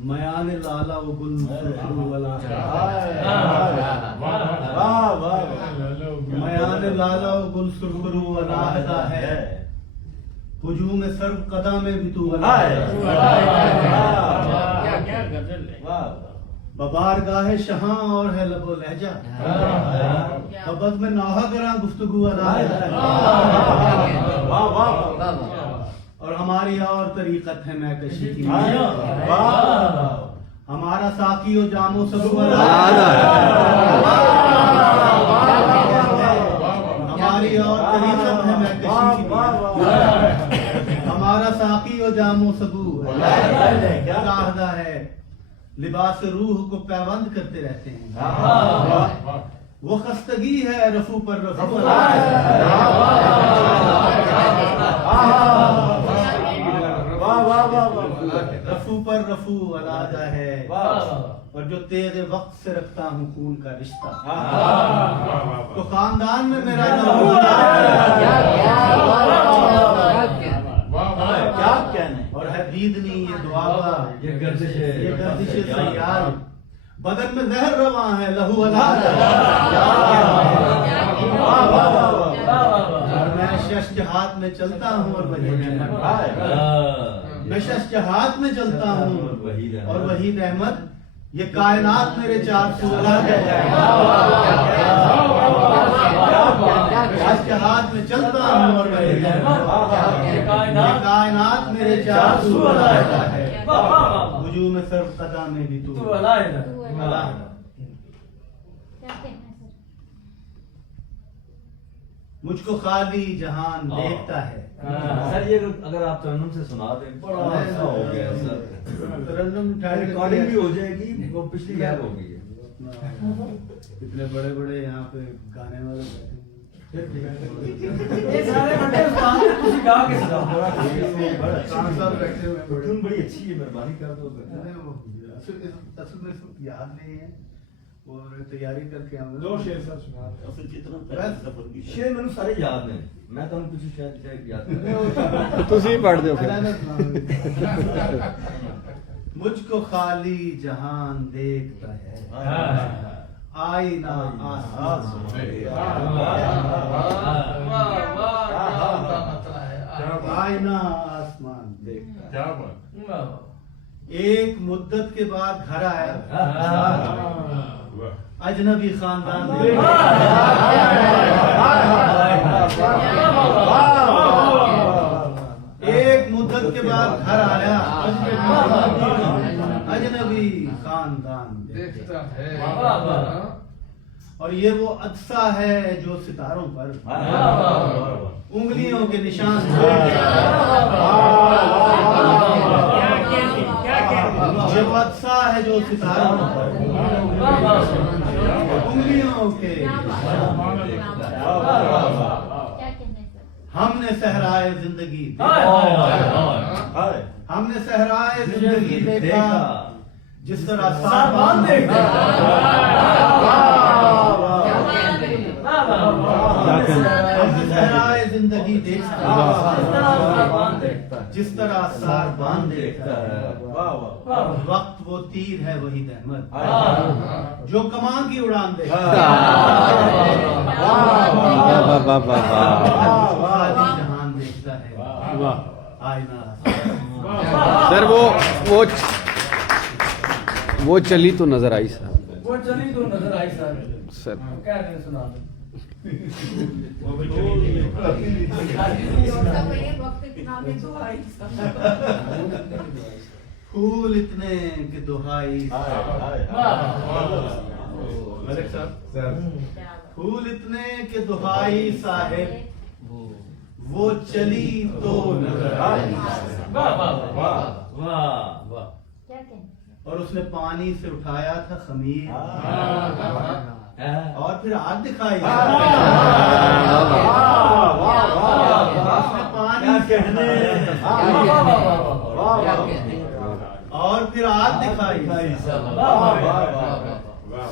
میان لالا و گل والا میان لالا و گل سرخرو والا ہے ہجوم سر قدم میں بھی تو ببارگاہ شہاں اور ہے لب و لہجہ ابد میں نوحہ گراں گفتگو ادا ہے اور ہماری اور طریقت ہے میں کشی کی ہمارا ساقی و جام و سبو ہماری اور طریقت ہے میں کشی کی ہمارا ساقی و جام و سبو اللہ ہے لباس روح کو پیوند کرتے رہتے ہیں وہ خستگی ہے رفو پر رفو رفو پر رفو علادہ ہے اور جو تیغ وقت سے رکھتا ہوں خون کا رشتہ تو خاندان میں میرا کیا کہنے اور ہے دیدنی یہ دعا یہ گردش سیال بدن میں زہر رواں ہے لہو علادہ اور میں شش جہات میں چلتا ہوں اور وہی رحمت میں شش جہات میں چلتا ہوں اور وہی رحمت یہ کائنات میرے چار سو ہے شش جہات میں چلتا ہوں اور وہی رحمت یہ کائنات میرے چار سو ہے ہجوم سر قدم میں بھی تو مجھ کو خالی جہان دیکھتا ہے سر یہ اگر آپ ترنم سے سنا دیں بڑا اچھا ہو گیا سر ترنم ریکارڈنگ بھی ہو جائے گی وہ پچھلی غائب ہو گئی ہے اتنے بڑے بڑے یہاں پہ گانے والے بیٹھے بڑی اچھی ہے مہربانی کر دو اصل میں یاد نہیں ہے اور تیاری کر کے ہم دو شعر سر سنا شعر میں سارے یاد ہیں میں تو کچھ شاید یاد تسی پڑھ دو مجھ کو خالی جہان دیکھتا ہے آئینہ آسمان آئینہ آسمان دیکھتا ہے ایک مدت کے بعد گھر آیا اجنبی خاندان ایک مدت کے بعد گھر آیا اجنبی خاندان دیکھتا ہے اور یہ وہ عدسہ ہے جو ستاروں پر انگلیوں کے نشان یہ وہ عدسہ ہے جو ستاروں پر انگلیوں کے ہم نے صحرائے زندگی ہم نے صحرائے زندگی دیکھا جس طرح ساربان دیکھتا صحرائے زندگی دیکھتا جس طرح ساربان دیکھتا ہے وقت وہ تیر ہے وہی احمد جو کمان کی اڑان دیکھتا جہان دیکھتا ہے آئینہ سر وہ چلی تو نظر آئی سر وہ چلی تو نظر آئی سر کیا کہیں سنا دیں پھول اتنے کہ دہائی پھول اتنے کہ دہائی صاحب وہ چلی تو نظر آئی اور اس نے پانی سے اٹھایا تھا خمیر اور پھر آگ دکھائی اور پھر آگ دکھائی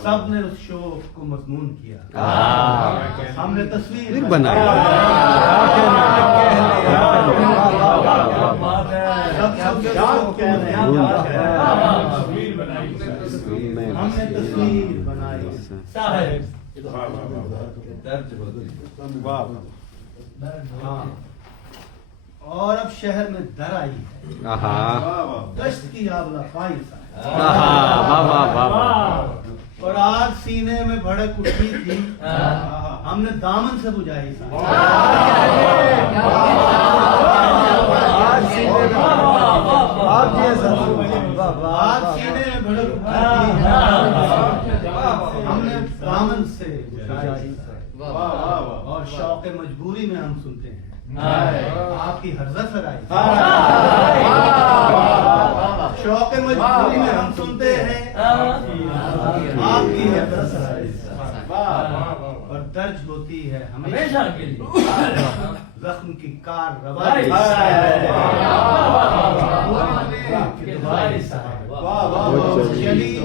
سب نے اس شوق کو مضمون کیا ہم نے تصویر بنائی ہم نے تصویر بنائی ہاں اور اب شہر میں در آئی ہے گشت کی آبلا پائی اور آگ سینے میں بھڑک اٹھی تھی ہم نے دامن سے بجھائی آگ سینے میں بھڑک اٹھی ہم نے دامن سے بجھائی اور شوق مجبوری میں ہم سنتے ہیں آپ کی حضرت سرائی شوق مجبوری میں ہم سنتے ہیں آپ کی حضرت سرائی اور درج ہوتی ہے ہمیشہ کے لیے زخم کی کار روائی چلی